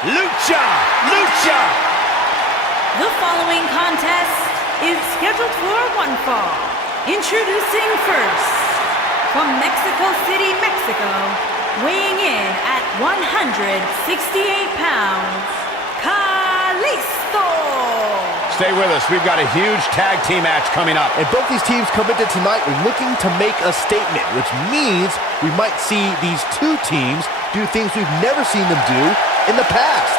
Lucha! Lucha! The following contest is scheduled for one fall. Introducing first, from Mexico City, Mexico, weighing in at 168 pounds, Kalisto! Stay with us. We've got a huge tag team match coming up. And both these teams come into tonight looking to make a statement, which means we might see these two teams do things we've never seen them do in the past.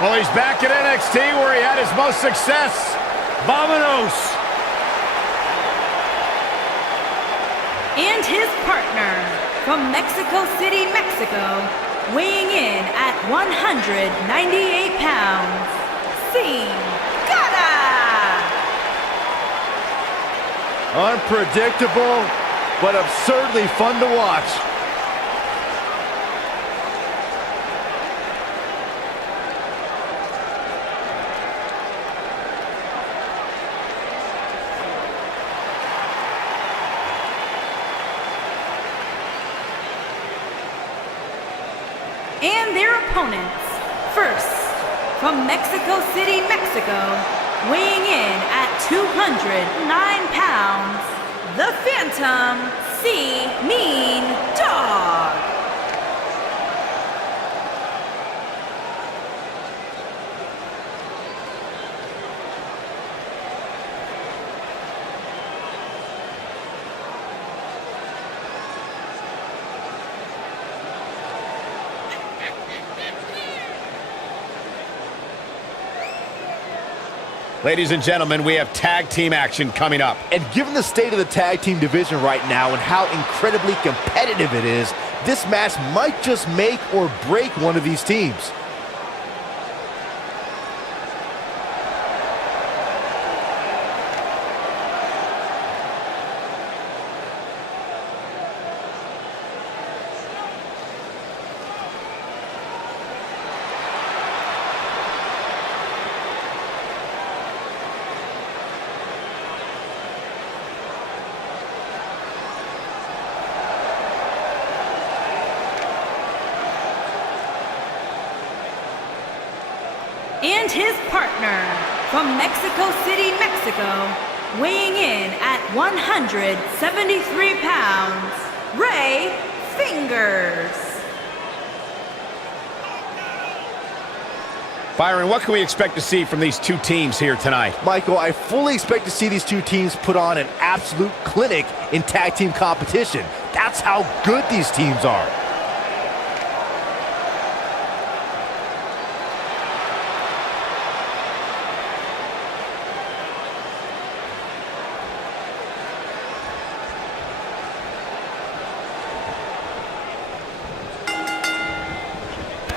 Well, he's back at NXT where he had his most success. Vamonos! And his partner, from Mexico City, Mexico, weighing in at 198 pounds, Sin Cara! Unpredictable, but absurdly fun to watch. And their opponents, first, from Mexico City, Mexico, weighing in at 209 pounds, the Phantom Mean Dog. Ladies and gentlemen, we have tag team action coming up. And given the state of the tag team division right now and how incredibly competitive it is, this match might just make or break one of these teams. And his partner, from Mexico City, Mexico, weighing in at 173 pounds, Ray Fingers. Byron, what can we expect to see from these two teams here tonight? Michael, I fully expect to see these two teams put on an absolute clinic in tag team competition. That's how good these teams are.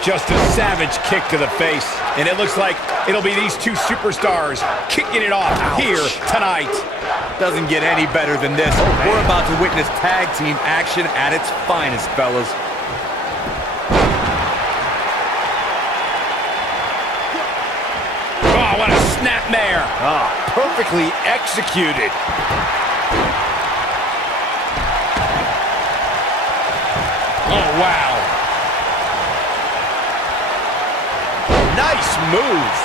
Just a savage kick to the face. And it looks like it'll be these two superstars kicking it off here tonight. Doesn't get any better than this. We're about to witness tag team action at its finest, fellas. Oh, what a snapmare. Ah, perfectly executed. Oh, wow. Nice move.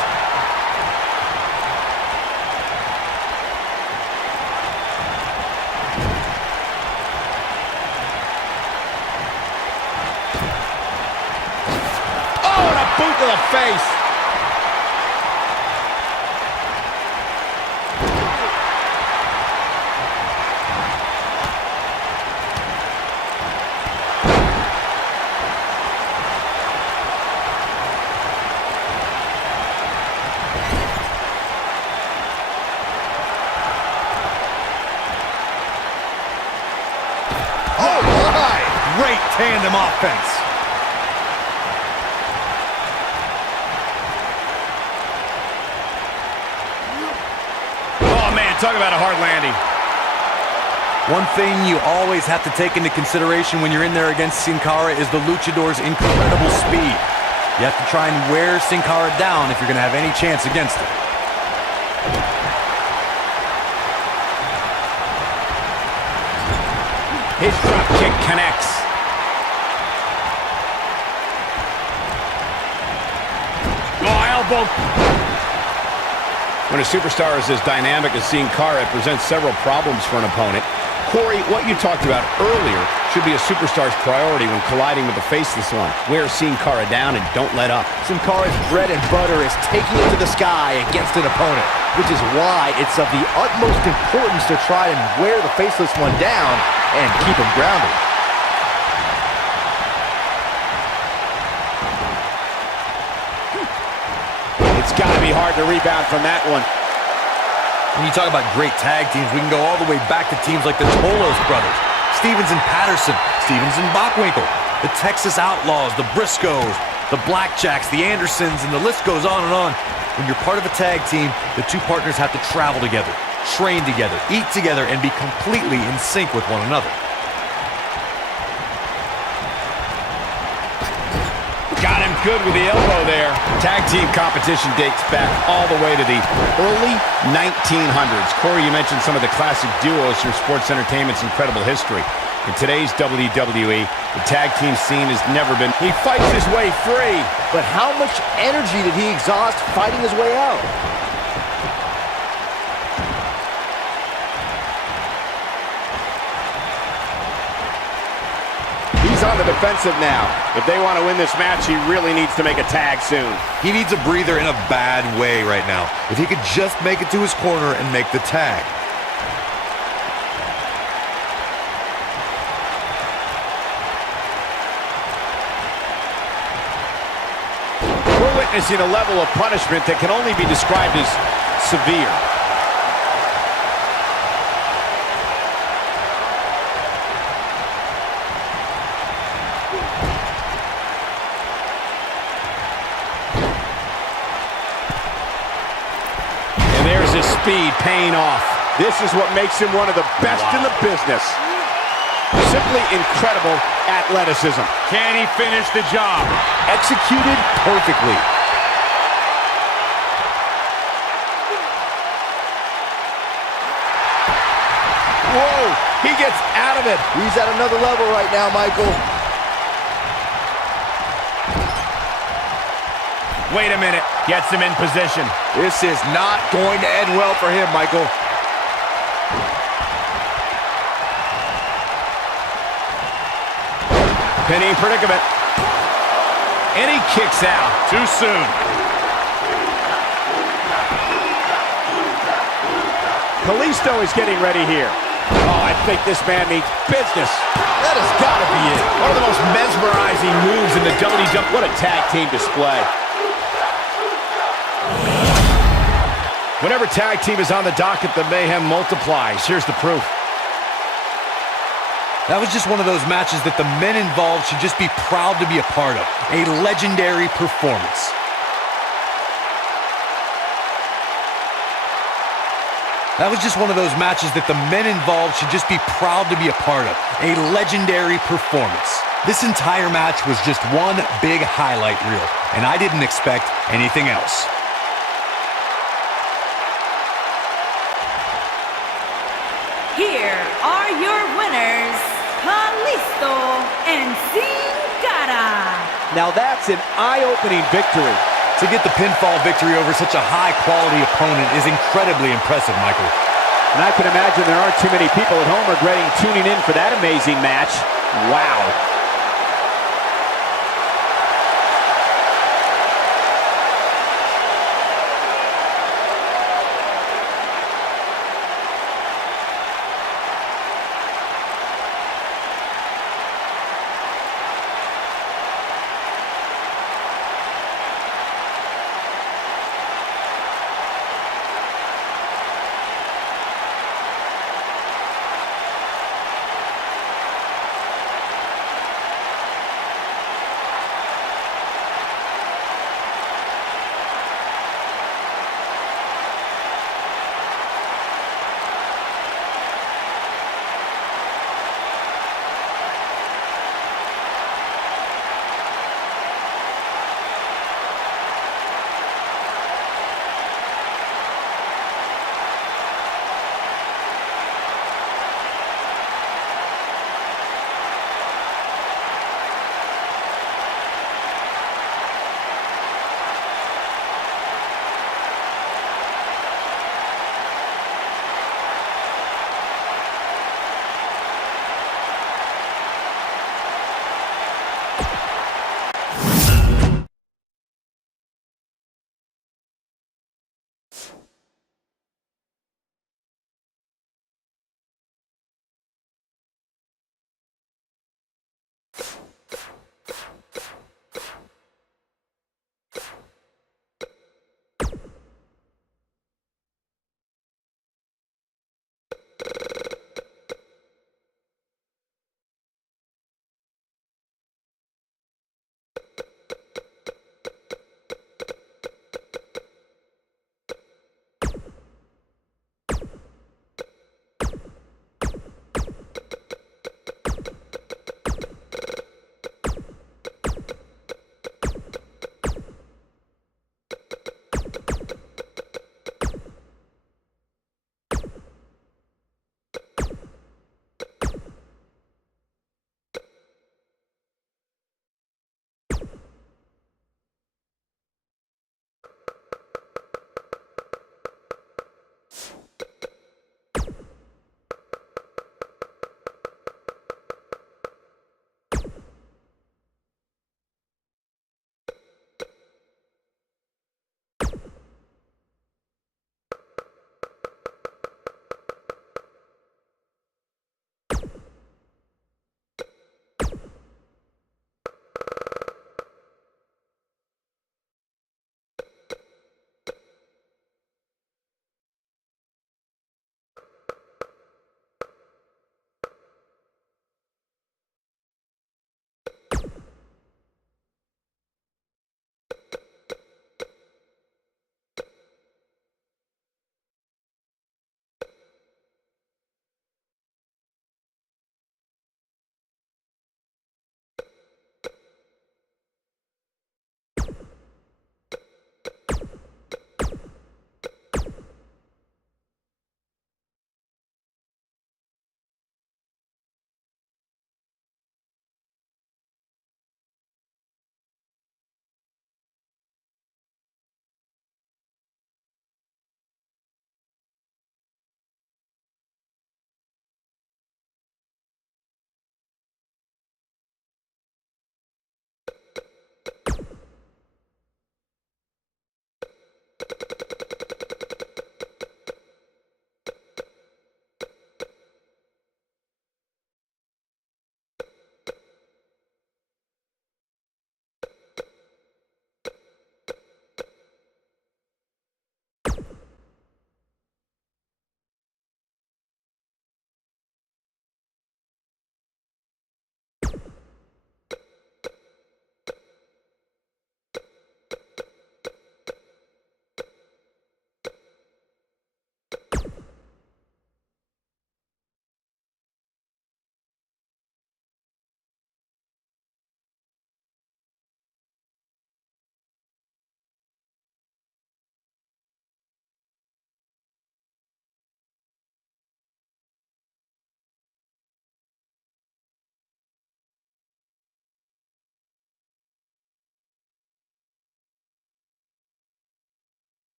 Oh, and a boot to the face. Great tandem offense. Oh, man, talk about a hard landing. One thing you always have to take into consideration when you're in there against Sin Cara is the Luchador's incredible speed. You have to try and wear Sin Cara down if you're going to have any chance against him. His drop kick connects. Oh, elbow. When a superstar is as dynamic as Sin Cara, it presents several problems for an opponent. Corey, what you talked about earlier should be a superstar's priority when colliding with the faceless one. Wear Sin Cara down and don't let up. Sin Cara's bread and butter is taking it to the sky against an opponent, which is why it's of the utmost importance to try and wear the faceless one down and keep him grounded. It's got to be hard to rebound from that one. When you talk about great tag teams, we can go all the way back to teams like the Tolos brothers, Stevens and Patterson, Stevens and Bockwinkel, the Texas Outlaws, the Briscoes, the Blackjacks, the Andersons, and the list goes on and on. When you're part of a tag team, the two partners have to travel together, train together, eat together, and be completely in sync with one another. Got him good with the elbow there. Tag team competition dates back all the way to the early 1900s. Corey, you mentioned some of the classic duos from sports entertainment's incredible history. In today's WWE, the tag team scene has never been... He fights his way free. But how much energy did he exhaust fighting his way out? He's on the defensive now. If they want to win this match, he really needs to make a tag soon. He needs a breather in a bad way right now. If he could just make it to his corner and make the tag. We're witnessing a level of punishment that can only be described as severe. There's his speed paying off. This is what makes him one of the best in the business. Simply incredible athleticism. Can he finish the job? Executed perfectly. Whoa, he gets out of it. He's at another level right now, Michael. Wait a minute, gets him in position. This is not going to end well for him, Michael. Pinning predicament. And he kicks out. Too soon. Kalisto is getting ready here. Oh, I think this man means business. That has got to be it. One of the most mesmerizing moves in the WWE. What a tag team display. Whenever tag team is on the docket, the mayhem multiplies. Here's the proof. That was just one of those matches that the men involved should just be proud to be a part of. A legendary performance. That was just one of those matches that the men involved should just be proud to be a part of. A legendary performance. This entire match was just one big highlight reel, and I didn't expect anything else. Here are your winners, Kalisto and Sin Cara. Now that's an eye-opening victory. To get the pinfall victory over such a high-quality opponent is incredibly impressive, Michael. And I can imagine there aren't too many people at home regretting tuning in for that amazing match. Wow.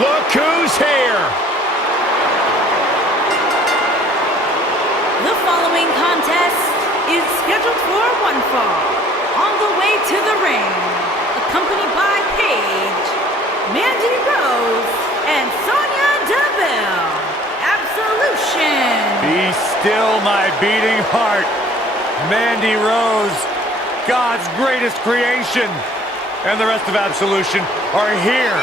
Look who's here. The following contest is scheduled for one fall. On the way to the ring, accompanied by Paige, Mandy Rose, and Sonya Deville. Absolution. Be still, my beating heart. Mandy Rose, God's greatest creation, and the rest of Absolution are here.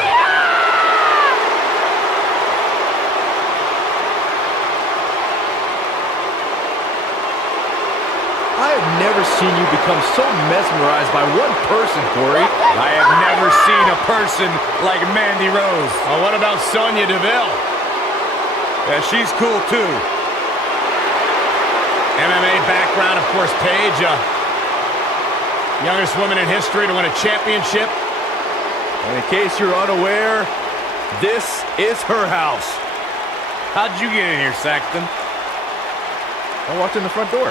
I have never seen you become so mesmerized by one person, Corey. I have never seen a person like Mandy Rose. Oh, what about Sonya Deville? Yeah, she's cool too. MMA background, of course, Paige. Youngest woman in history to win a championship. And in case you're unaware, this is her house. How'd you get in here, Saxton? I walked in the front door.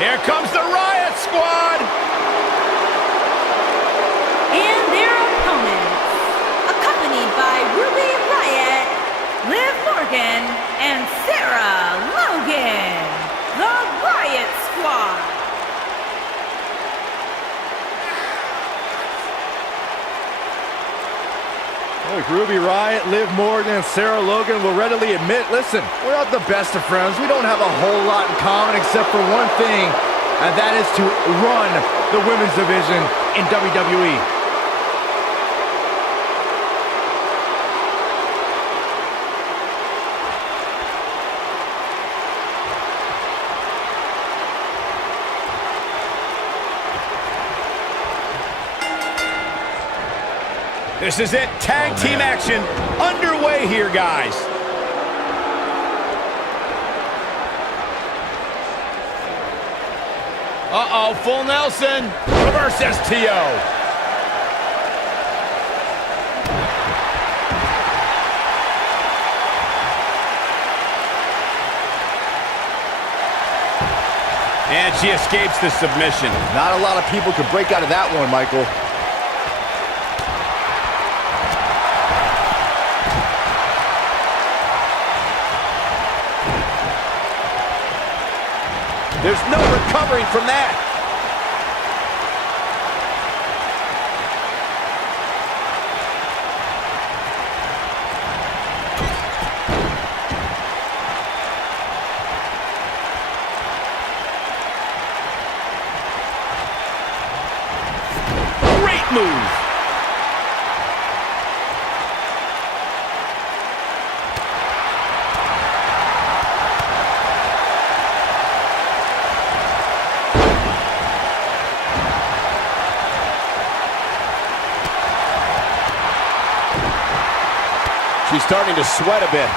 Here comes the Riot Squad! And their opponents, accompanied by Ruby Riott, Liv Morgan, and Sarah Logan, the Riot Squad. Look, Ruby Riott, Liv Morgan, and Sarah Logan will readily admit, listen, we're not the best of friends. We don't have a whole lot in common except for one thing, and that is to run the women's division in WWE. This is it. Tag team action underway here, guys. Uh-oh, full Nelson. Reverse STO. And she escapes the submission. Not a lot of people could break out of that one, Michael. There's no recovering from that. Great move. She's starting to sweat a bit.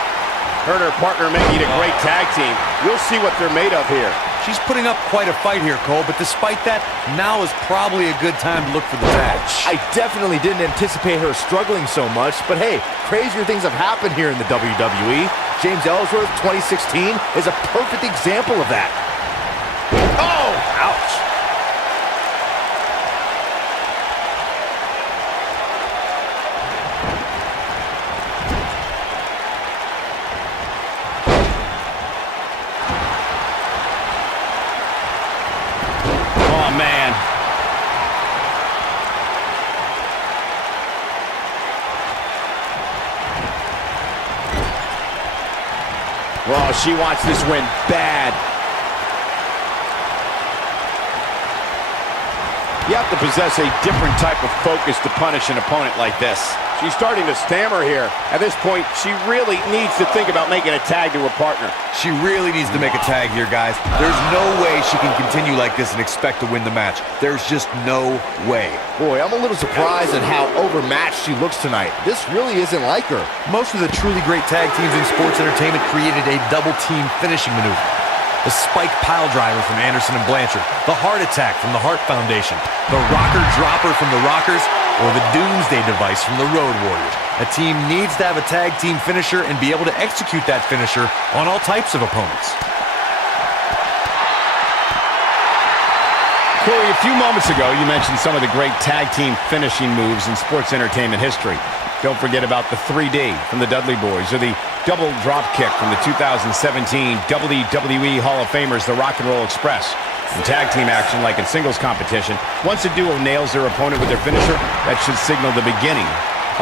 Her and her partner making a great tag team. We'll see what they're made of here. She's putting up quite a fight here, Cole, but despite that, now is probably a good time to look for the tag. I definitely didn't anticipate her struggling so much, but hey, crazier things have happened here in the WWE. James Ellsworth, 2016, is a perfect example of that. Oh! Ouch! Oh, she wants this win bad. You have to possess a different type of focus to punish an opponent like this. She's starting to stammer here. At this point, she really needs to think about making a tag to her partner. She really needs to make a tag here, guys. There's no way she can continue like this and expect to win the match. There's just no way. Boy, I'm a little surprised at how overmatched she looks tonight. This really isn't like her. Most of the truly great tag teams in sports entertainment created a double team finishing maneuver. The spike pile driver from Anderson and Blanchard, the heart attack from the Hart Foundation, the rocker dropper from the Rockers, or the doomsday device from the Road Warriors. A team needs to have a tag team finisher and be able to execute that finisher on all types of opponents. Corey, a few moments ago, you mentioned some of the great tag team finishing moves in sports entertainment history. Don't forget about the 3D from the Dudley Boys, or the double drop kick from the 2017 WWE Hall of Famers, the Rock and Roll Express. In tag team action, like in singles competition, once a duo nails their opponent with their finisher, that should signal the beginning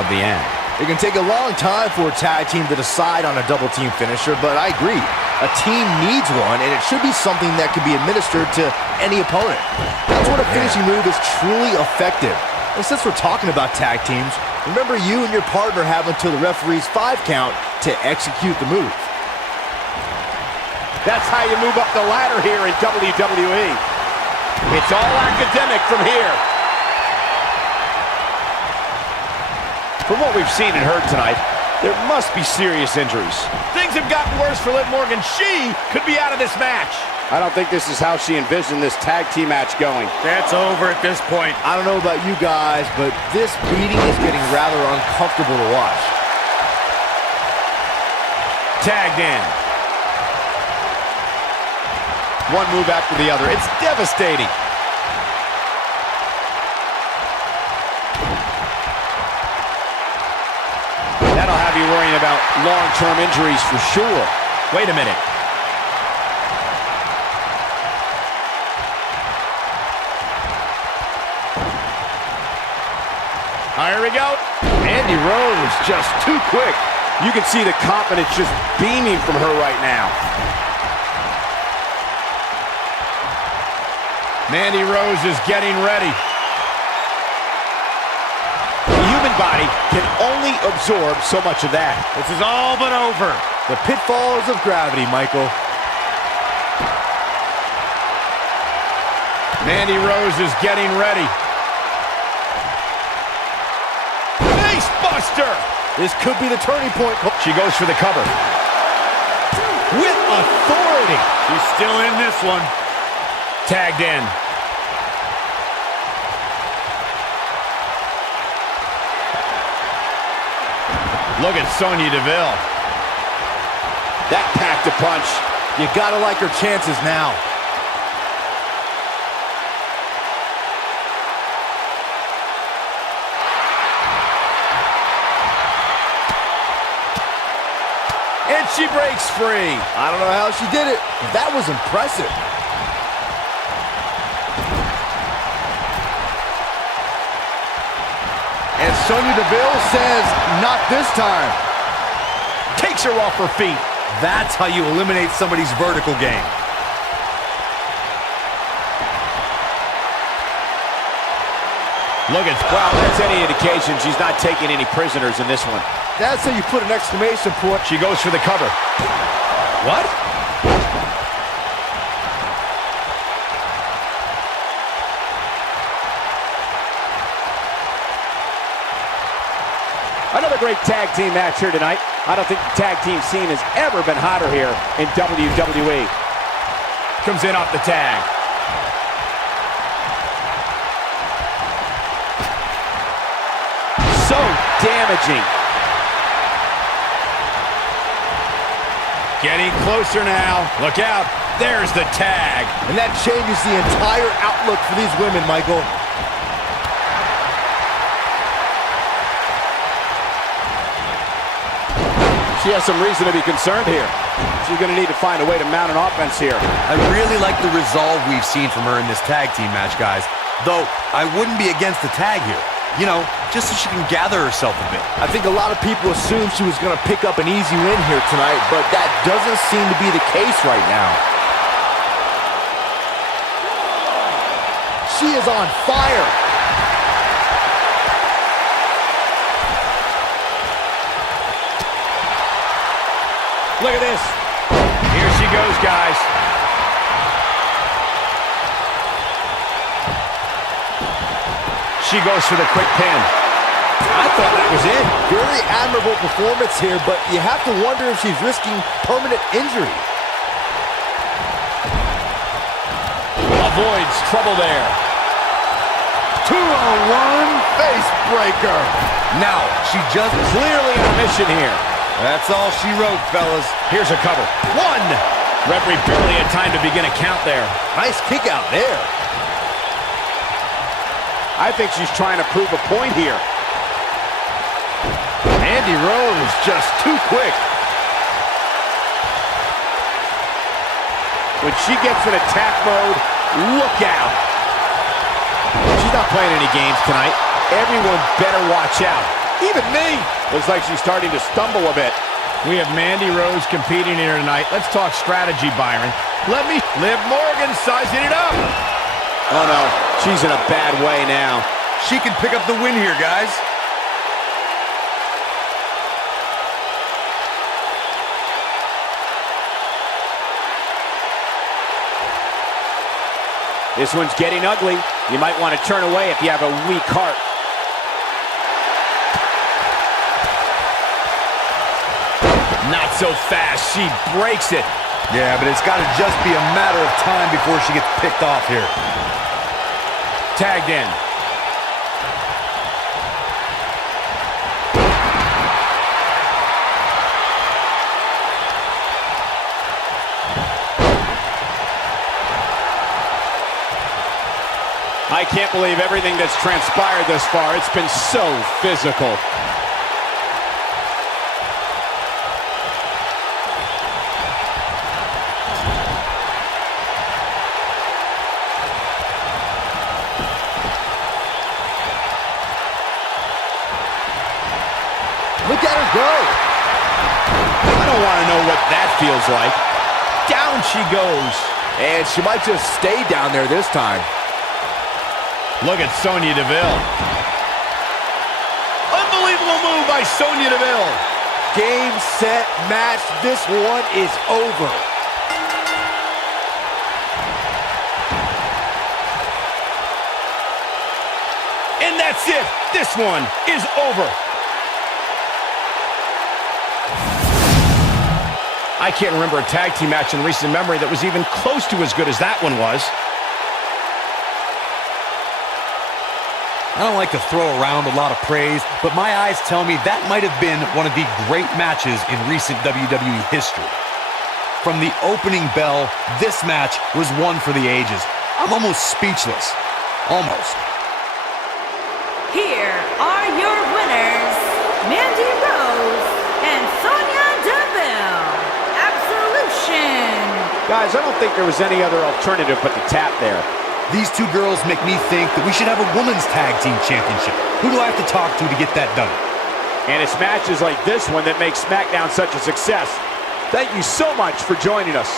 of the end. It can take a long time for a tag team to decide on a double team finisher, but I agree. A team needs one, and it should be something that can be administered to any opponent. That's when a finishing move is truly effective. And since we're talking about tag teams, remember you and your partner have until the referee's 5 count to execute the move. That's how you move up the ladder here in WWE. It's all academic from here. From what we've seen and heard tonight, there must be serious injuries. Things have gotten worse for Liv Morgan. She could be out of this match. I don't think this is how she envisioned this tag team match going. That's over at this point. I don't know about you guys, but this beating is getting rather uncomfortable to watch. Tagged in. One move after the other. It's devastating. That'll have you worrying about long-term injuries for sure. Wait a minute. Here we go. Andy Rose just too quick. You can see the confidence just beaming from her right now. Mandy Rose is getting ready. The human body can only absorb so much of that. This is all but over. The pitfalls of gravity, Michael. Mandy Rose is getting ready. Face buster! This could be the turning point. She goes for the cover. With authority. She's still in this one. Tagged in. Look at Sonya Deville. That packed a punch. You gotta like her chances now. And she breaks free. I don't know how she did it. That was impressive. And Sonya Deville says, not this time. Takes her off her feet. That's how you eliminate somebody's vertical game. Look at, wow, that's any indication she's not taking any prisoners in this one. That's how you put an exclamation point. She goes for the cover. What? Another great tag team match here tonight. I don't think the tag team scene has ever been hotter here in WWE. Comes in off the tag. So damaging. Getting closer now. Look out. There's the tag. And that changes the entire outlook for these women, Michael. She has some reason to be concerned here. She's going to need to find a way to mount an offense here. I really like the resolve we've seen from her in this tag team match, guys. Though, I wouldn't be against the tag here. You know, just so she can gather herself a bit. I think a lot of people assumed she was going to pick up an easy win here tonight, but that doesn't seem to be the case right now. She is on fire. Look at this. Here she goes, guys. She goes for the quick pin. I thought that was it. Very admirable performance here, but you have to wonder if she's risking permanent injury. Avoids trouble there. 2-on-1 face breaker. Now, she just Clearly on a mission here. That's all she wrote, fellas. Here's a cover. One. Referee barely had time to begin a count there. Nice kick out there. I think she's trying to prove a point here. Mandy Rose just too quick. When she gets in attack mode, look out. She's not playing any games tonight. Everyone better watch out. Even me. Looks like she's starting to stumble a bit. We have Mandy Rose competing here tonight. Let's talk strategy, Byron. Liv Morgan sizing it up. Oh, no. She's in a bad way now. She can pick up the win here, guys. This one's getting ugly. You might want to turn away if you have a weak heart. Not so fast. She breaks it. Yeah, but it's got to just be a matter of time before she gets picked off here. Tagged in. I can't believe everything that's transpired thus far. It's been so physical. Look at her go. I don't want to know what that feels like. Down she goes. And she might just stay down there this time. Look at Sonya Deville. Unbelievable move by Sonya Deville. Game, set, match. This one is over. And that's it. This one is over. I can't remember a tag team match in recent memory that was even close to as good as that one was. I don't like to throw around a lot of praise, but my eyes tell me that might have been one of the great matches in recent WWE history. From the opening bell, this match was one for the ages. I'm almost speechless. Almost. Here are your winners, Mandy Rose and Sonya Deville. Absolution. Guys, I don't think there was any other alternative but the tap there. These two girls make me think that we should have a women's tag team championship. Who do I have to talk to get that done? And it's matches like this one that make SmackDown such a success. Thank you so much for joining us.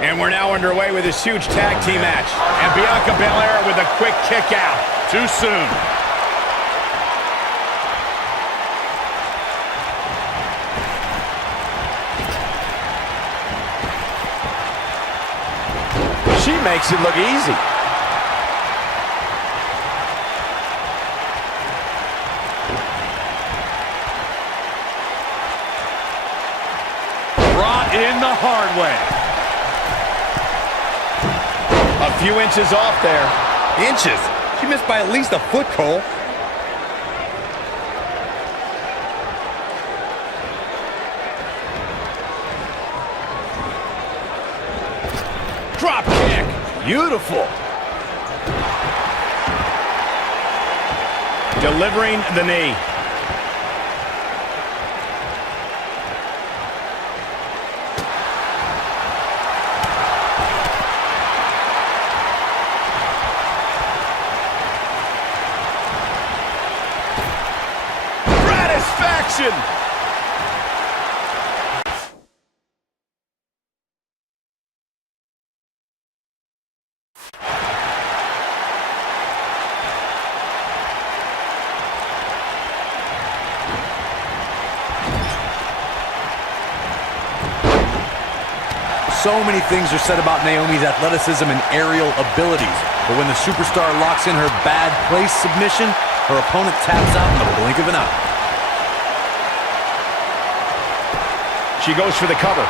And we're now underway with this huge tag team match. And Bianca Belair with a quick kick out. Too soon. She makes it look easy. Brought in the hard way. A few inches off there. Inches? She missed by at least a foot, Cole. Drop kick. Beautiful. Delivering the knee. Satisfaction. So many things are said about Naomi's athleticism and aerial abilities, but when the superstar locks in her bad place submission, her opponent taps out in the blink of an eye. She goes for the cover.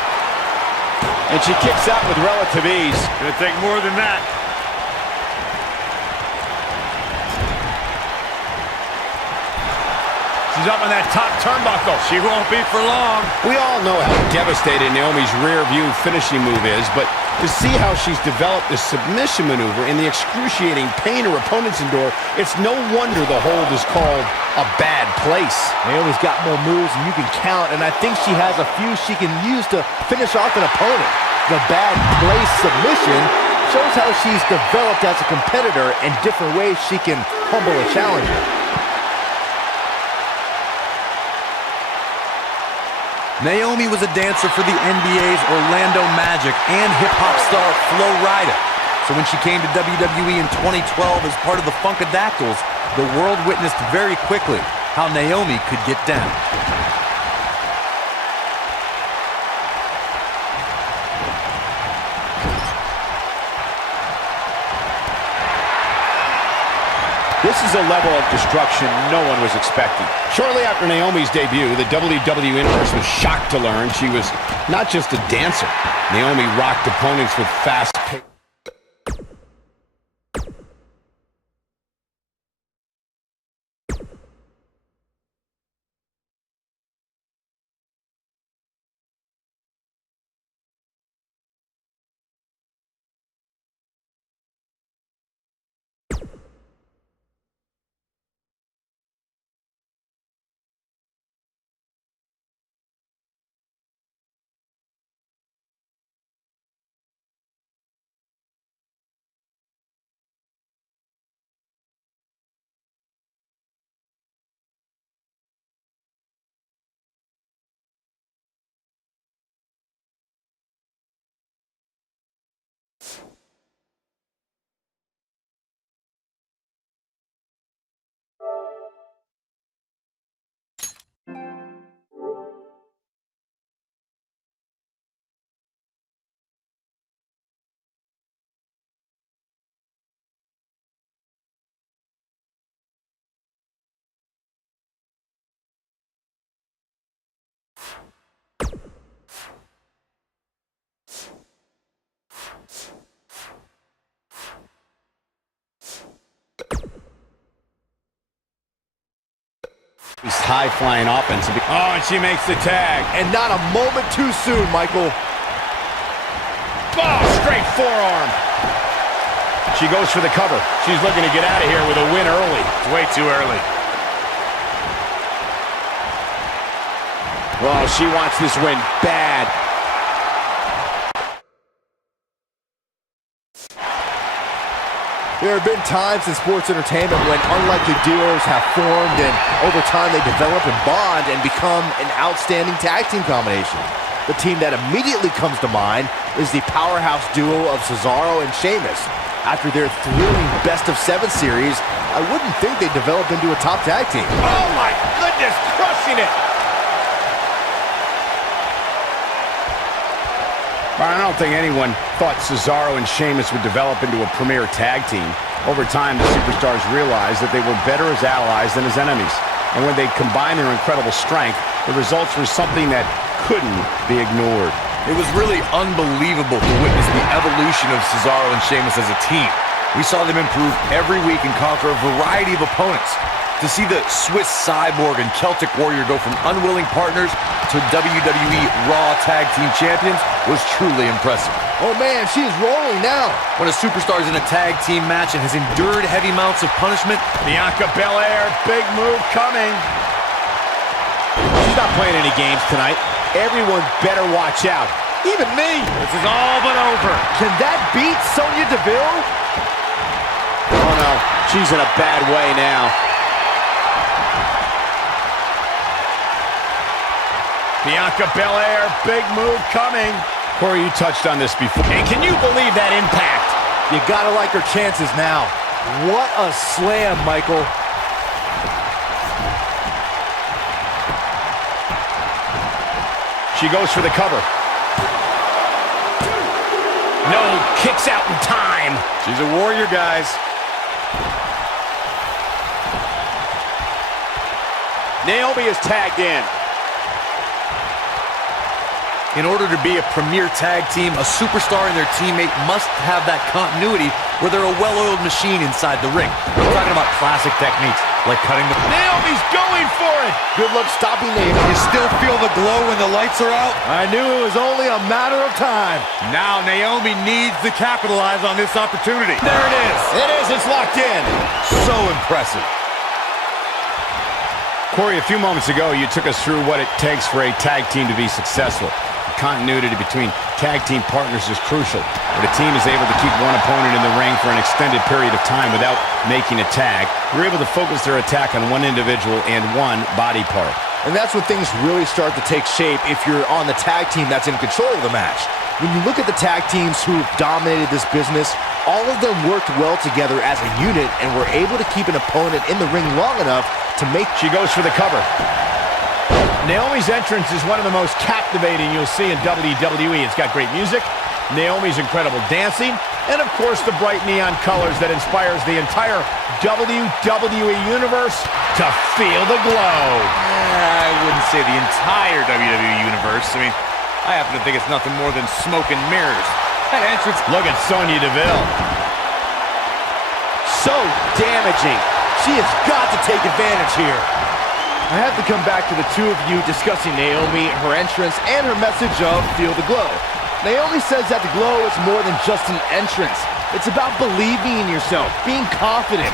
And she kicks out with relative ease. Gonna take more than that. She's up on that top turnbuckle. She won't be for long. We all know how devastating Naomi's rear view finishing move is, but to see how she's developed this submission maneuver and the excruciating pain her opponents endure, it's no wonder the hold is called a bad place. Naomi's got more moves than you can count, and I think she has a few she can use to finish off an opponent. The bad place submission shows how she's developed as a competitor and different ways she can humble a challenger. Naomi was a dancer for the NBA's Orlando Magic and hip-hop star Flo Rida. So when she came to WWE in 2012 as part of the Funkadactyls, the world witnessed very quickly how Naomi could get down. This is a level of destruction no one was expecting. Shortly after Naomi's debut, the WWE Universe was shocked to learn she was not just a dancer. Naomi rocked opponents with fast pace. He's high-flying offense. Oh, and she makes the tag. And not a moment too soon, Michael. Oh, straight forearm. She goes for the cover. She's looking to get out of here with a win early. Way too early. Well, she wants this win bad. There have been times in sports entertainment when unlikely duos have formed, and over time they develop and bond and become an outstanding tag team combination. The team that immediately comes to mind is the powerhouse duo of Cesaro and Sheamus. After their thrilling best-of-7 series, I wouldn't think they'd develop into a top tag team. Oh my goodness, crushing it! I don't think anyone thought Cesaro and Sheamus would develop into a premier tag team. Over time, the superstars realized that they were better as allies than as enemies. And when they combined their incredible strength, the results were something that couldn't be ignored. It was really unbelievable to witness the evolution of Cesaro and Sheamus as a team. We saw them improve every week and conquer a variety of opponents. To see the Swiss Cyborg and Celtic Warrior go from unwilling partners to WWE Raw Tag Team Champions was truly impressive. Oh man, she's rolling now. When a superstar is in a tag team match and has endured heavy amounts of punishment, Bianca Belair, big move coming. She's not playing any games tonight. Everyone better watch out. Even me. This is all but over. Can that beat Sonya Deville? Oh no, she's in a bad way now. Bianca Belair, big move coming. Corey, you touched on this before. And can you believe that impact? You gotta like her chances now. What a slam, Michael. She goes for the cover. No, kicks out in time. she's a warrior, guys. Naomi is tagged in. In order to be a premier tag team, a superstar and their teammate must have that continuity where they're a well-oiled machine inside the ring. We're talking about classic techniques, like cutting the... Naomi's going for it. Good luck stopping Naomi. You still feel the glow when the lights are out? I knew it was only a matter of time. Now Naomi needs to capitalize on this opportunity. There it is. It is. It's locked in. So impressive. Corey, a few moments ago, you took us through what it takes for a tag team to be successful. Continuity between tag team partners is crucial. When a team is able to keep one opponent in the ring for an extended period of time without making a tag, they're able to focus their attack on one individual and one body part. And that's when things really start to take shape if you're on the tag team that's in control of the match. When you look at the tag teams who have dominated this business, all of them worked well together as a unit and were able to keep an opponent in the ring long enough to make... She goes for the cover. Naomi's entrance is one of the most captivating you'll see in WWE. It's got great music, Naomi's incredible dancing, and of course the bright neon colors that inspires the entire WWE Universe to feel the glow. I wouldn't say the entire WWE Universe. I mean, I happen to think it's nothing more than smoke and mirrors. That entrance... Look at Sonya Deville. So damaging. She has got to take advantage here. I have to come back to the two of you discussing Naomi, her entrance, and her message of Feel the Glow. Naomi says that the glow is more than just an entrance. It's about believing in yourself, being confident.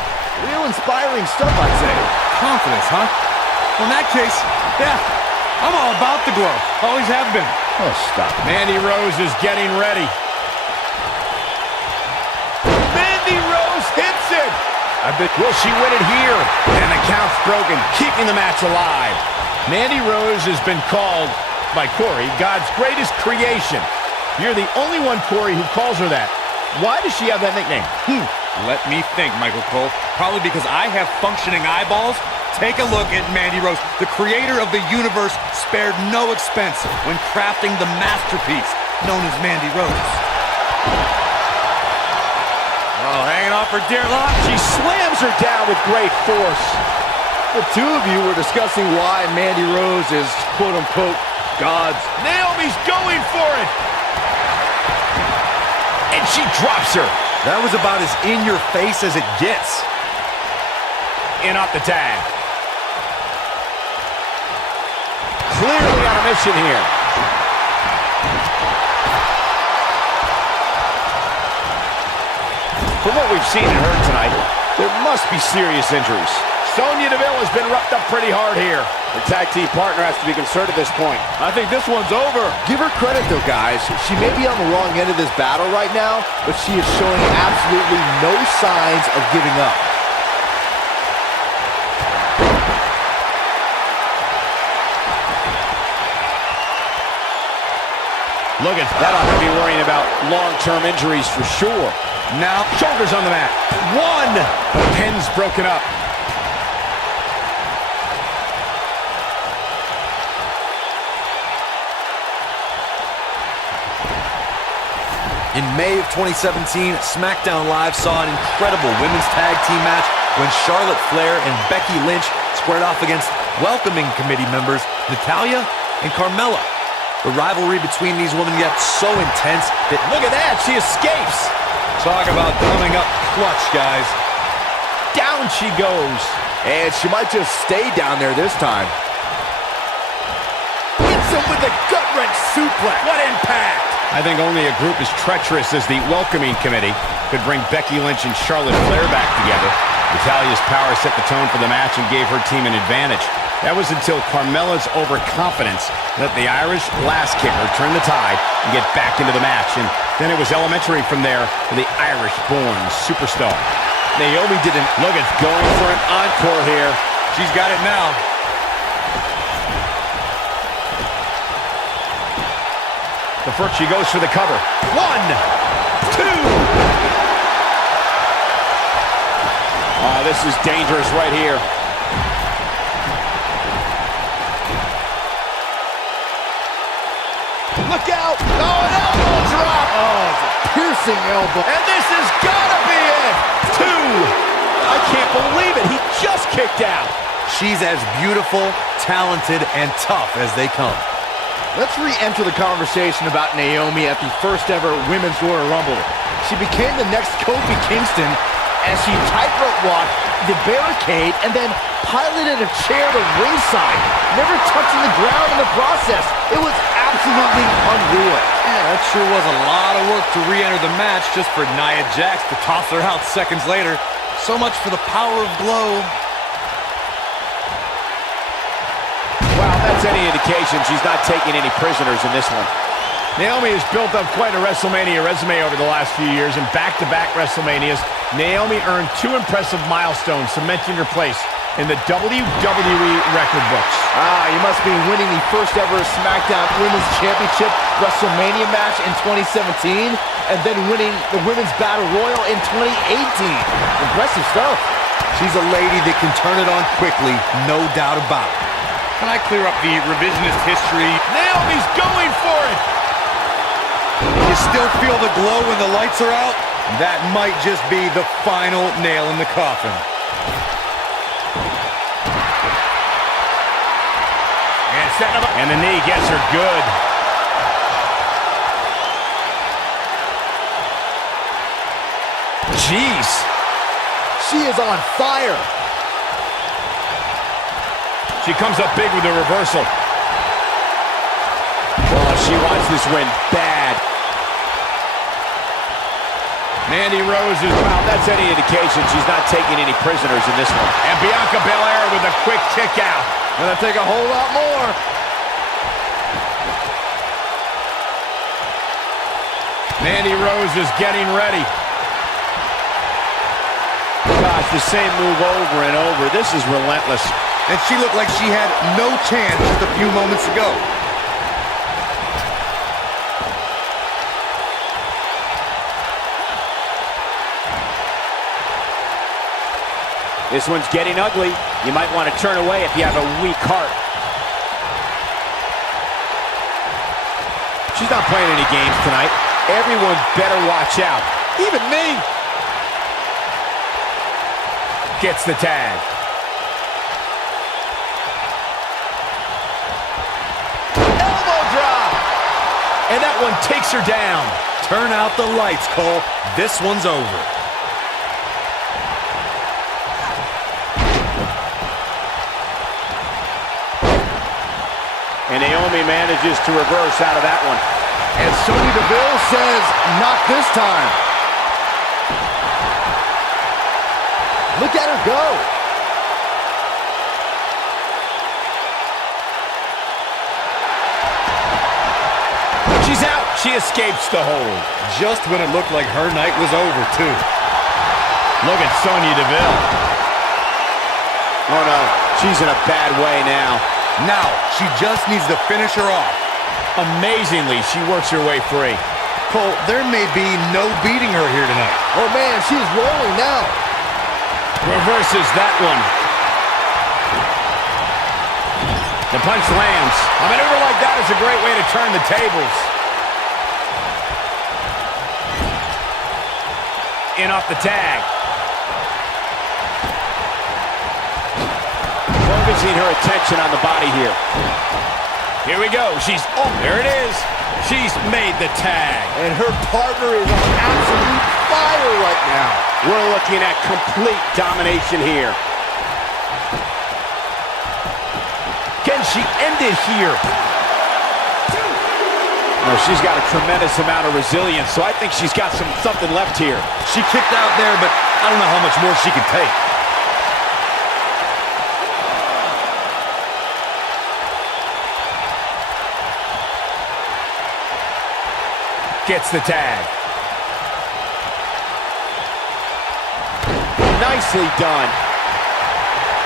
Real inspiring stuff, I'd say. Confidence, huh? Well, in that case, yeah, I'm all about the glow. Always have been. Oh, stop. Mandy Rose is getting ready. Mandy Rose hits it! Will she win it here? And the count's broken, keeping the match alive. Mandy Rose has been called, by Corey, God's greatest creation. You're the only one, Corey, who calls her that. Why does she have that nickname? Let me think, Michael Cole. Probably because I have functioning eyeballs. Take a look at Mandy Rose. The creator of the universe spared no expense when crafting the masterpiece known as Mandy Rose. Oh, hanging off for dear life. She slams her down with great force. The two of you were discussing why Mandy Rose is, quote-unquote, God's. Naomi's going for it! And she drops her. That was about as in-your-face as it gets. In off the tag. Clearly on a mission here. From what we've seen and heard tonight, there must be serious injuries. Sonya Deville has been roughed up pretty hard here. Her tag team partner has to be concerned at this point. I think this one's over. Give her credit, though, guys. She may be on the wrong end of this battle right now, but she is showing absolutely no signs of giving up. Look at that. Ought to be worrying about long-term injuries for sure. Now, shoulders on the mat. One. The pin's broken up. In May of 2017, SmackDown Live saw an incredible women's tag team match when Charlotte Flair and Becky Lynch squared off against welcoming committee members Natalya and Carmella. The rivalry between these women got so intense that, Look at that. She escapes. talk about coming up clutch, guys. Down she goes. And she might just stay down there this time. Hits him with the gut-wrench suplex. What impact! I think only a group as treacherous as the welcoming committee could bring Becky Lynch and Charlotte Flair back together. Natalya's power set the tone for the match and gave her team an advantage. That was until Carmella's overconfidence let the Irish glass kicker turn the tide and get back into the match. And then it was elementary from there for the Irish-born superstar. Naomi didn't Look at going for an encore here. She's got it now. The first, she goes for the cover. 1, 2. This is dangerous right here. Look out! Oh, an elbow drop! Oh, it's a piercing elbow. And this has got to be it! 2! I can't believe it! He just kicked out! She's as beautiful, talented, and tough as they come. Let's re-enter the conversation about Naomi at the first ever Women's Royal Rumble. She became the next Kofi Kingston as she tightrope walked the barricade and then piloted a chair to ringside, never touching the ground in the process. It was absolutely unreal. Yeah, that sure was a lot of work to re-enter the match just for Nia Jax to toss her out seconds later. So much for the power of Glow. Wow, that's any indication she's not taking any prisoners in this one. Naomi has built up quite a WrestleMania resume over the last few years. In back-to-back WrestleManias, Naomi earned 2 impressive milestones, cementing her place in the WWE record books. You must be winning the first ever SmackDown Women's Championship WrestleMania match in 2017, and then winning the Women's Battle Royal in 2018. Impressive stuff. She's a lady that can turn it on quickly, no doubt about it. Can I clear up the revisionist history? Naomi's going for it! You still feel the glow when the lights are out? That might just be the final nail in the coffin. And the knee gets her good. Jeez. She is on fire. She comes up big with a reversal. Oh, she wants this win bad. Mandy Rose is, wow, that's any indication she's not taking any prisoners in this one. And Bianca Belair with a quick kick out. Gonna take a whole lot more. Mandy Rose is getting ready. Gosh, the same move over and over. This is relentless. And she looked like she had no chance just a few moments ago. This one's getting ugly. You might want to turn away if you have a weak heart. She's not playing any games tonight. Everyone better watch out. Even me. Gets the tag. Elbow drop. And that one takes her down. Turn out the lights, Cole. This one's over. And Naomi manages to reverse out of that one. And Sonya Deville says, not this time. Look at her go. She's out. She escapes the hold. Just when it looked like her night was over, too. Look at Sonya Deville. Oh, no. She's in a bad way now. Now, she just needs to finish her off. Amazingly, she works her way free. Cole, there may be no beating her here tonight. Oh, man, she's rolling now. Reverses that one. The punch lands. A maneuver like that is a great way to turn the tables. In off the tag. Focusing her attention on the body here. Here we go. Oh, there it is. She's made the tag. And her partner is on absolute fire right now. We're looking at complete domination here. Can she end it here? No, she's got a tremendous amount of resilience, so I think she's got something left here. She kicked out there, but I don't know how much more she can take. Gets the tag. Nicely done.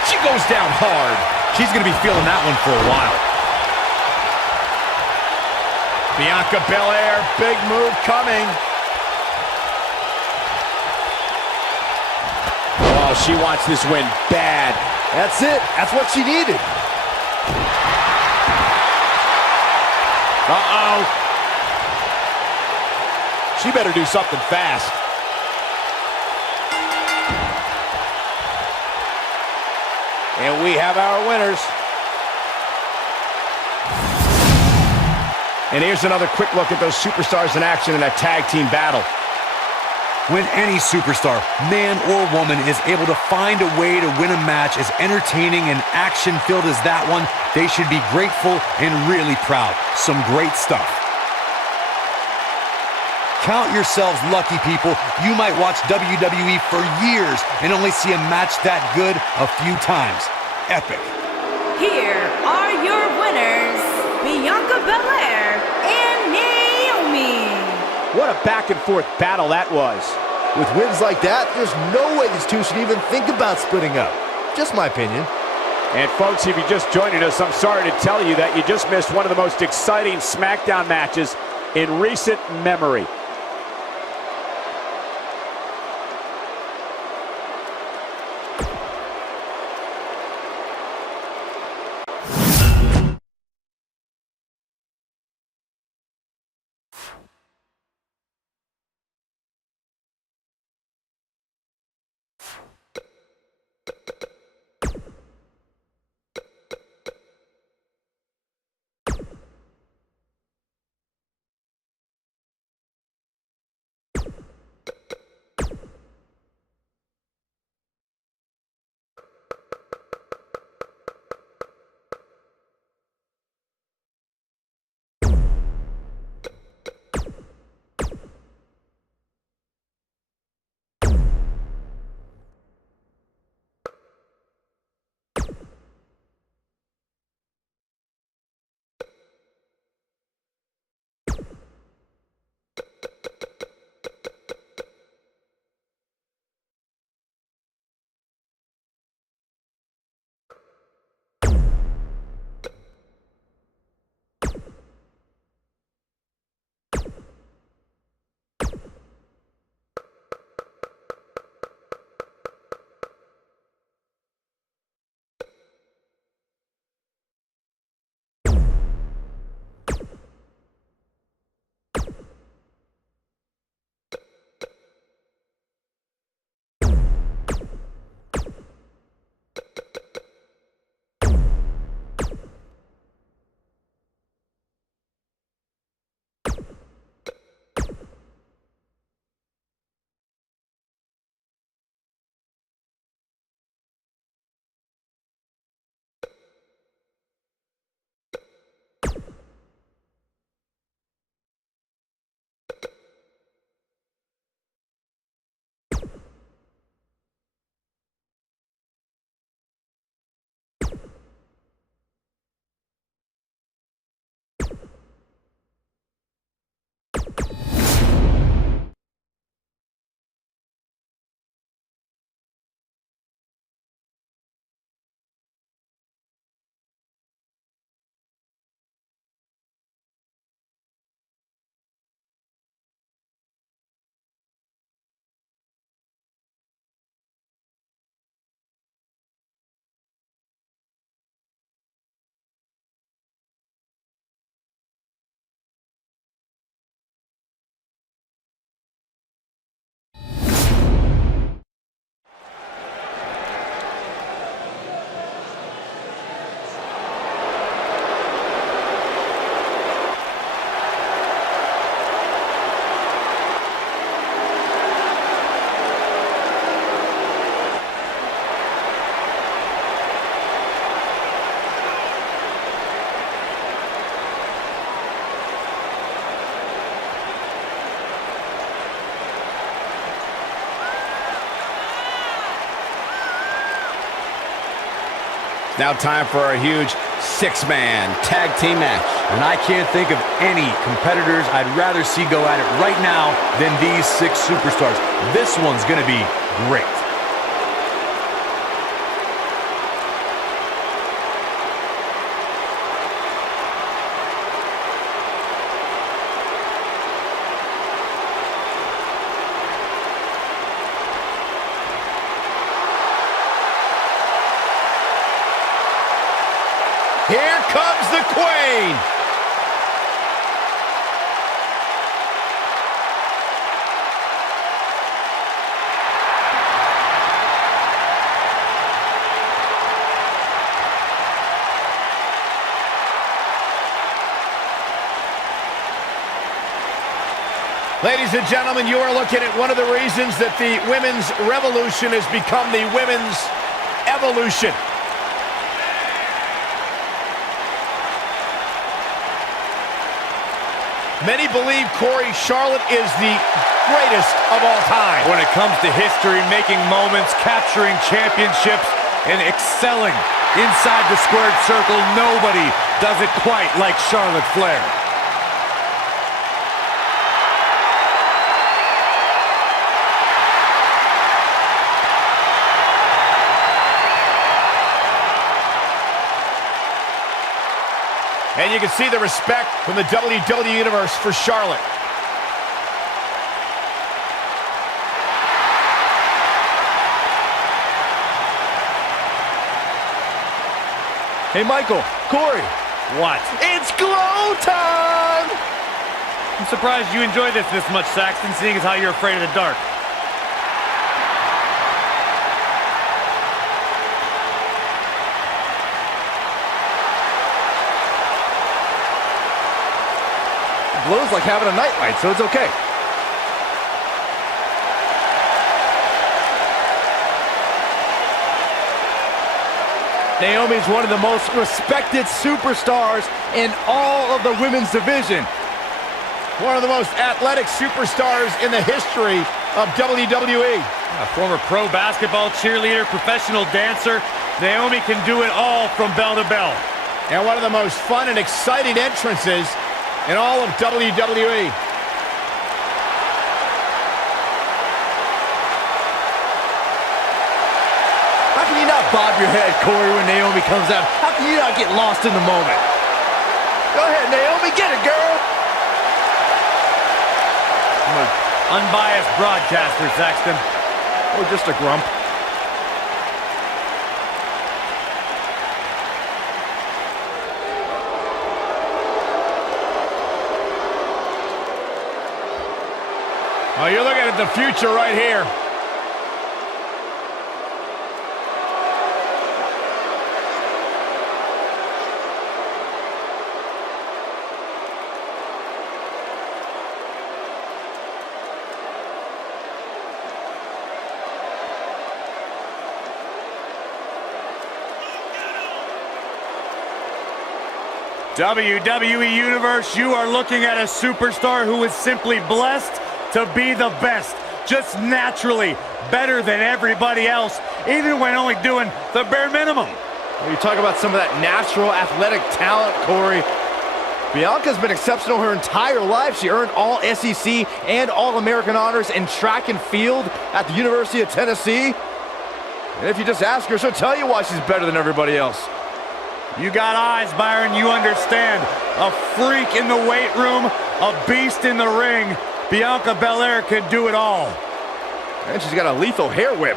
She goes down hard. She's going to be feeling that one for a while. Bianca Belair, big move coming. Oh, she wants this win bad. That's it. That's what she needed. Uh-oh. She better do something fast. And we have our winners. And here's another quick look at those superstars in action in a tag team battle. When any superstar, man or woman, is able to find a way to win a match as entertaining and action-filled as that one, they should be grateful and really proud. Some great stuff. Count yourselves lucky, people. You might watch WWE for years and only see a match that good a few times. Epic. Here are your winners, Bianca Belair and Naomi. What a back-and-forth battle that was. With wins like that, there's no way these two should even think about splitting up. Just my opinion. And folks, if you're just joining us, I'm sorry to tell you that you just missed one of the most exciting SmackDown matches in recent memory. Now time for our huge six-man tag team match. And I can't think of any competitors I'd rather see go at it right now than these 6 superstars. This one's going to be great. Here comes the Queen. Ladies and gentlemen, you are looking at one of the reasons that the women's revolution has become the women's evolution. Many believe, Corey, Charlotte is the greatest of all time. When it comes to history, making moments, capturing championships, and excelling inside the squared circle, nobody does it quite like Charlotte Flair. And you can see the respect from the WWE Universe for Charlotte. Hey, Michael, Corey. What? It's glow time! I'm surprised you enjoy this much, Saxton, seeing as how you're afraid of the dark. Glow's like having a nightlight, so it's okay. Naomi's one of the most respected superstars in all of the women's division. One of the most athletic superstars in the history of WWE. A former pro basketball cheerleader, professional dancer, Naomi can do it all from bell to bell. And one of the most fun and exciting entrances in all of WWE. How can you not bob your head, Corey, when Naomi comes out? How can you not get lost in the moment? Go ahead, Naomi, get it, girl! I'm an unbiased broadcaster, Saxton. Or just a grump. Oh, you're looking at the future right here. WWE Universe, you are looking at a superstar who is simply blessed to be the best, just naturally better than everybody else, even when only doing the bare minimum. When you talk about some of that natural athletic talent, Corey, Bianca's been exceptional her entire life. She earned all SEC and All-American honors in track and field at the University of Tennessee. And if you just ask her, she'll tell you why she's better than everybody else. You got eyes, Byron, you understand. A freak in the weight room, a beast in the ring. Bianca Belair can do it all. And she's got a lethal hair whip.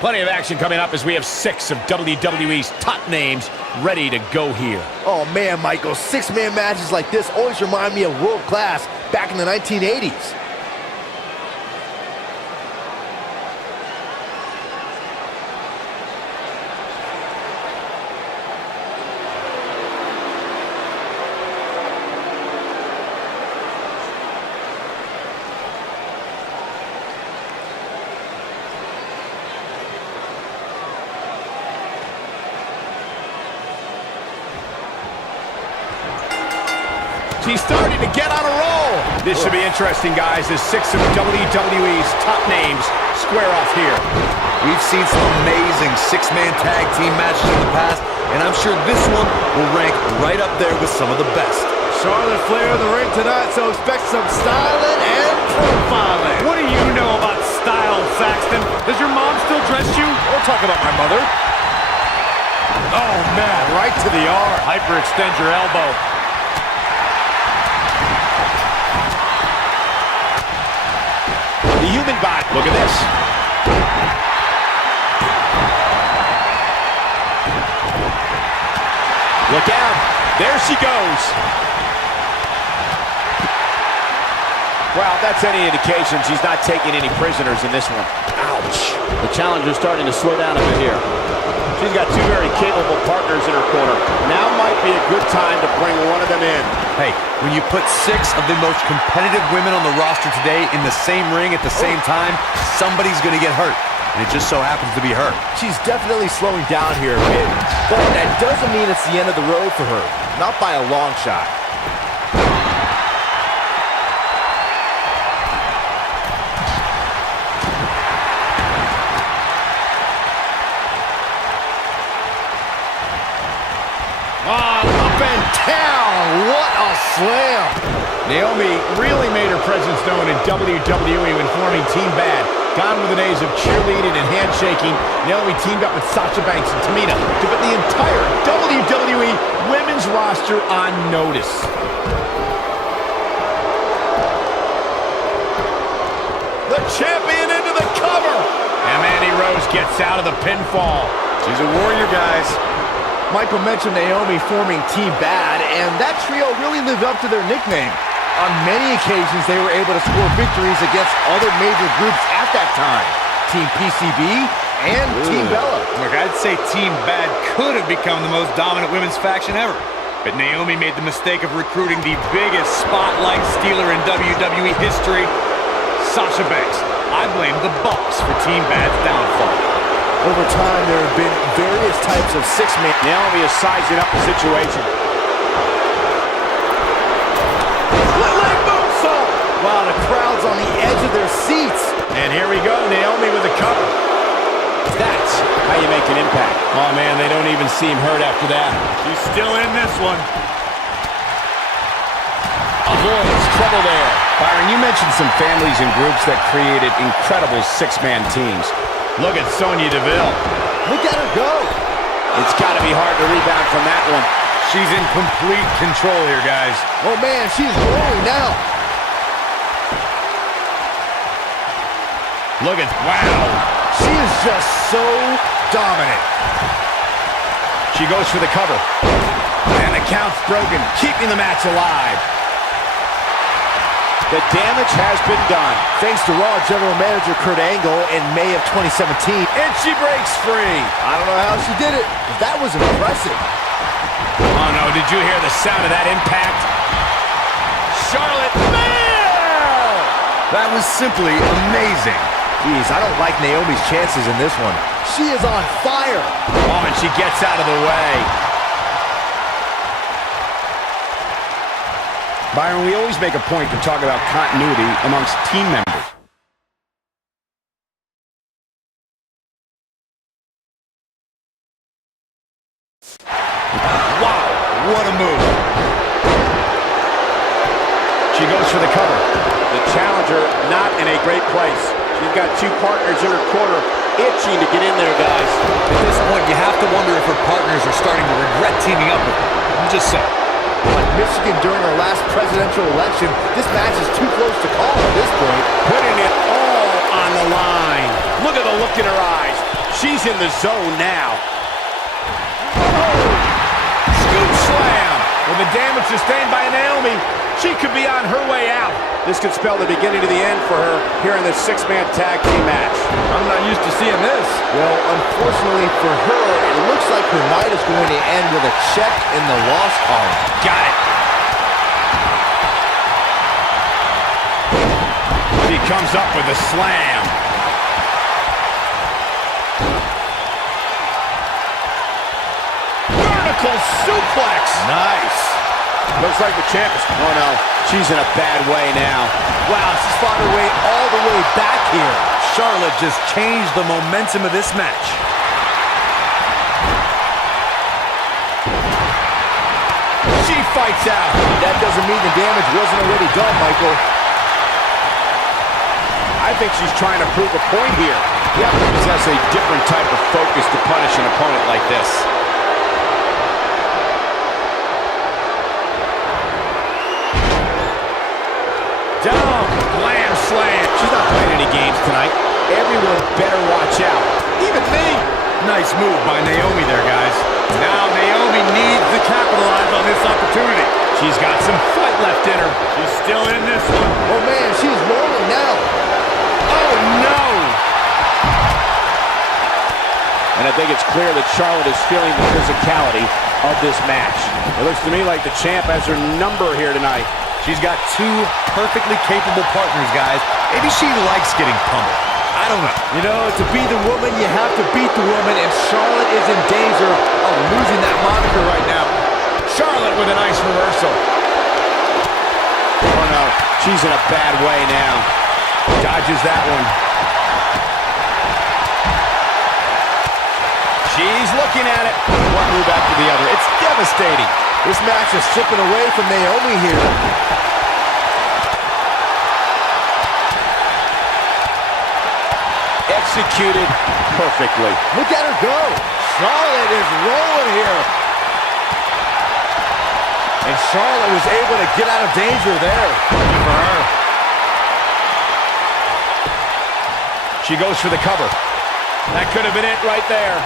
Plenty of action coming up as we have 6 of WWE's top names ready to go here. Oh man, Michael, 6-man matches like this always remind me of world class back in the 1980s. She's starting to get on a roll. This should be interesting, guys, as 6 of WWE's top names square off here. We've seen some amazing 6-man tag team matches in the past, and I'm sure this one will rank right up there with some of the best. Charlotte Flair in the ring tonight, so expect some styling and profiling. What do you know about style, Saxton? Does your mom still dress you? Don't talk about my mother. Oh, man, right to the arm. Hyperextend your elbow. The human body. Look at this. Look out. There she goes. Well, that's any indication she's not taking any prisoners in this one. Ouch. The challenger's starting to slow down a bit here. She's got 2 very capable partners in her corner. Now might be a good time to bring one of them in. Hey, when you put 6 of the most competitive women on the roster today in the same ring at the same time, somebody's going to get hurt. And it just so happens to be her. She's definitely slowing down here a bit, but that doesn't mean it's the end of the road for her. Not by a long shot. Up and down! What a slam! Naomi really made her presence known in WWE when forming Team Bad. Gone were the days of cheerleading and handshaking. Naomi teamed up with Sasha Banks and Tamina to put the entire WWE women's roster on notice. The champion into the cover! And Mandy Rose gets out of the pinfall. She's a warrior, guys. Michael mentioned Naomi forming Team Bad, and that trio really lived up to their nickname. On many occasions, they were able to score victories against other major groups at that time. Team PCB and Team Bella. Look, I'd say Team Bad could have become the most dominant women's faction ever. But Naomi made the mistake of recruiting the biggest spotlight stealer in WWE history, Sasha Banks. I blame the boss for Team Bad's downfall. Over time, there have been various types of 6-man. Naomi is sizing up the situation. Leg moonsault! Wow, the crowd's on the edge of their seats. And here we go, Naomi with the cover. That's how you make an impact. Oh, man, they don't even seem hurt after that. She's still in this one. Avoids trouble there. Byron, you mentioned some families and groups that created incredible 6-man teams. Look at Sonya Deville. Look at her go. It's got to be hard to rebound from that one. She's in complete control here, guys. Oh, man, she's rolling now. Look at, wow. She is just so dominant. She goes for the cover. And the count's broken, keeping the match alive. The damage has been done. Thanks to Raw General Manager Kurt Angle in May of 2017. And she breaks free. I don't know how she did it, but that was impressive. Oh, no, did you hear the sound of that impact? Charlotte Flair! That was simply amazing. Jeez, I don't like Naomi's chances in this one. She is on fire. Oh, and she gets out of the way. Byron, we always make a point to talk about continuity amongst team members. Wow, what a move. She goes for the cover. The challenger not in a great place. She's got 2 partners in her corner, itching to get in there, guys. At this point, you have to wonder if her partners are starting to regret teaming up with her. I'm just saying. Like Michigan during our last presidential election, this match is too close to call at this point. Putting it all on the line. Look at the look in her eyes. She's in the zone now. Scoop slam. With the damage sustained by Naomi, she could be on her way out. This could spell the beginning to the end for her here in this six-man tag team match. I'm not used to seeing this. Well, unfortunately for her, it looks like her night is going to end with a check in the loss column. Got it. She comes up with a slam. Vertical suplex. Nice. Looks like the champ is... Oh, no. She's in a bad way now. Wow, she's fought her way all the way back here. Charlotte just changed the momentum of this match. She fights out. That doesn't mean the damage wasn't already done, Michael. I think she's trying to prove a point here. You have to possess a different type of focus to punish an opponent like this. Down, glam slam. She's not playing any games tonight. Everyone better watch out. Even me. Nice move by Naomi there, guys. Now Naomi needs to capitalize on this opportunity. She's got some fight left in her. She's still in this one. Oh, man, she's rolling now. Oh, no. And I think it's clear that Charlotte is feeling the physicality of this match. It looks to me like the champ has her number here tonight. She's got two perfectly capable partners, guys. Maybe she likes getting pummeled. I don't know. You know, to be the woman, you have to beat the woman, and Charlotte is in danger of losing that moniker right now. Charlotte with a nice reversal. Oh, no. She's in a bad way now. Dodges that one. She's looking at it. One move after the other. It's devastating. This match is slipping away from Naomi here. Executed perfectly. Look at her go. Charlotte is rolling here. And Charlotte was able to get out of danger there. Good for her. She goes for the cover. That could have been it right there.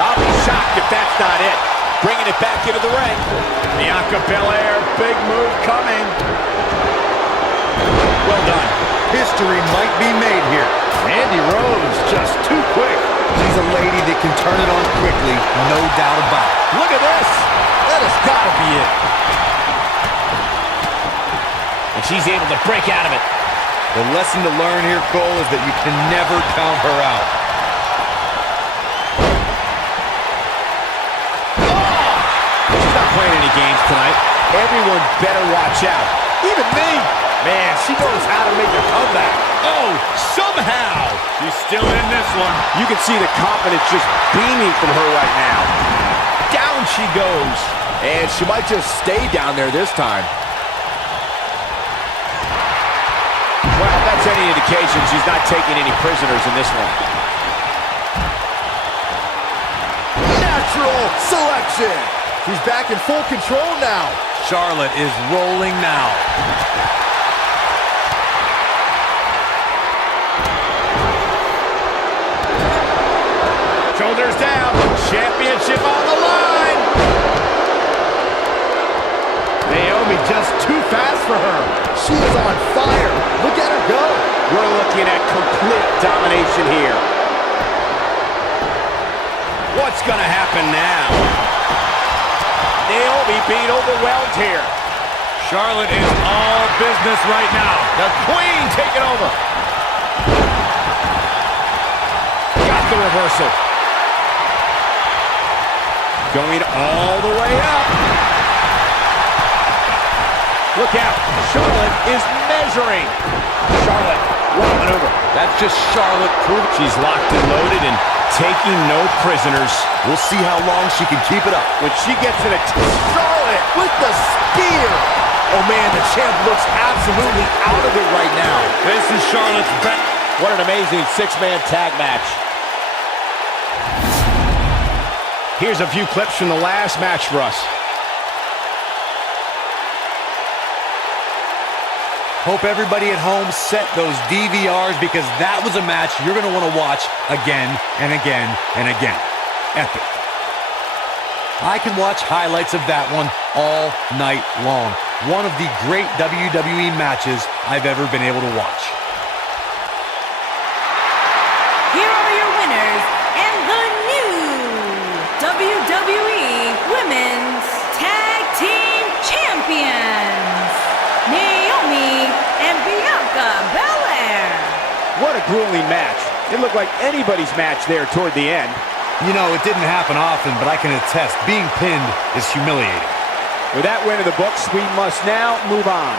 I'll be shocked if that's not it. Bringing it back into the ring. Bianca Belair, big move coming. Well done. History might be made here. Mandy Rose just too quick. She's a lady that can turn it on quickly, no doubt about it. Look at this. That has got to be it. And she's able to break out of it. The lesson to learn here, Cole, is that you can never count her out. She's not playing any games tonight. Everyone better watch out. Even me. Man, she knows how to make a comeback. Oh, somehow. She's still in this one. You can see the confidence just beaming from her right now. Down she goes. And she might just stay down there this time. Well, if that's any indication, she's not taking any prisoners in this one. Natural selection. She's back in full control now. Charlotte is rolling now. Shoulders down. Championship on the line. Naomi just too fast for her. She is on fire. Look at her go. We're looking at complete domination here. What's going to happen now? Naomi being overwhelmed here. Charlotte is all business right now. The Queen taking over. Got the reversal. Going all the way up. Look out. Charlotte is measuring. Charlotte, what a maneuver. That's just Charlotte proving She's locked and loaded and taking no prisoners. We'll see how long she can keep it up. When she gets in a... Charlotte with the spear. Oh, man, the champ looks absolutely out of it right now. This is Charlotte's best. What an amazing six-man tag match. Here's a few clips from the last match for us. Hope everybody at home set those DVRs because that was a match you're going to want to watch again and again and again. Epic. I can watch highlights of that one all night long. One of the great WWE matches I've ever been able to watch. Here are your winners and the new WWE Women's Tag Team Champions, Naomi and Bianca Belair. What a grueling match. It looked like anybody's match there toward the end. You know, it didn't happen often, but I can attest, being pinned is humiliating. With that win in the books, we must now move on.